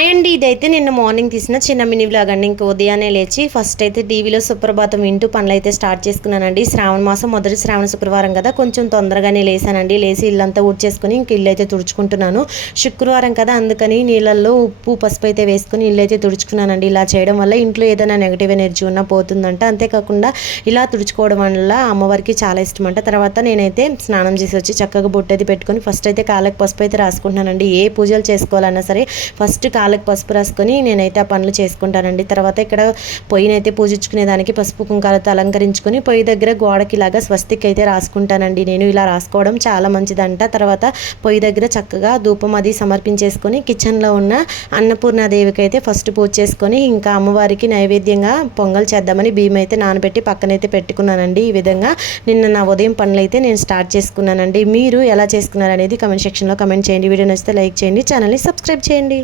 Hi అండి ఇదైతే నిన్న మార్నింగ్ తీసిన చిన్న మినీ వ్లాగ్ అండి. ఇంక ఉదయాన్నే లేచి ఫస్ట్ అయితే టీవీలో సుప్రభాతం వింటూ పనులు అయితే స్టార్ట్ చేసుకున్నానండి. శ్రావణ మాసం మొదటి శ్రావణ శుక్రవారం కదా కొంచెం తొందరగానే లేసానండి. లేచి ఇల్లంతా ఊడ్చేసుకుని ఇంక ఇల్లు అయితే తుడుచుకుంటున్నాను. శుక్రవారం కదా అందుకని నీళ్ళల్లో ఉప్పు పసుపు అయితే వేసుకుని ఇల్లు అయితే తుడుచుకున్నానండి. ఇలా చేయడం వల్ల ఇంట్లో ఏదైనా నెగిటివ్ ఎనర్జీ ఉన్నా పోతుందంట. అంతేకాకుండా ఇలా తుడుచుకోవడం వల్ల అమ్మవారికి చాలా ఇష్టం అంట తర్వాత నేనైతే స్నానం చేసి వచ్చి చక్కగా బొట్టు అయితే పెట్టుకొని ఫస్ట్ అయితే కాళ్ళకి పసుపు అయితే రాసుకుంటున్నానండి. ఏ పూజలు చేసుకోవాలన్నా సరే ఫస్ట్ కాళ్ళకి పసుపు రాసుకొని నేనైతే ఆ పనులు చేసుకుంటానండి. తర్వాత ఇక్కడ పొయ్యినైతే పూజించుకునే దానికి పసుపు కుంకాలతో అలంకరించుకొని పొయ్యి దగ్గర గోడకి ఇలాగా స్వస్తిక్ అయితే రాసుకుంటానండి. నేను ఇలా రాసుకోవడం చాలా మంచిదంట. తర్వాత పొయ్యి దగ్గర చక్కగా ధూపం అది సమర్పించేసుకొని కిచెన్లో ఉన్న అన్నపూర్ణాదేవికి అయితే ఫస్ట్ పూజ చేసుకొని ఇంకా అమ్మవారికి నైవేద్యంగా పొంగల్ చేద్దామని బియ్యం అయితే నానబెట్టి పక్కనైతే పెట్టుకున్నానండి. ఈ విధంగా నిన్న నా ఉదయం పనులు అయితే నేను స్టార్ట్ చేసుకున్నానండి. మీరు ఎలా చేసుకున్నారనేది కమెంట్ సెక్షన్లో కమెంట్ చేయండి. వీడియో నచ్చితే లైక్ చేయండి. ఛానల్ని సబ్స్క్రైబ్ చేయండి.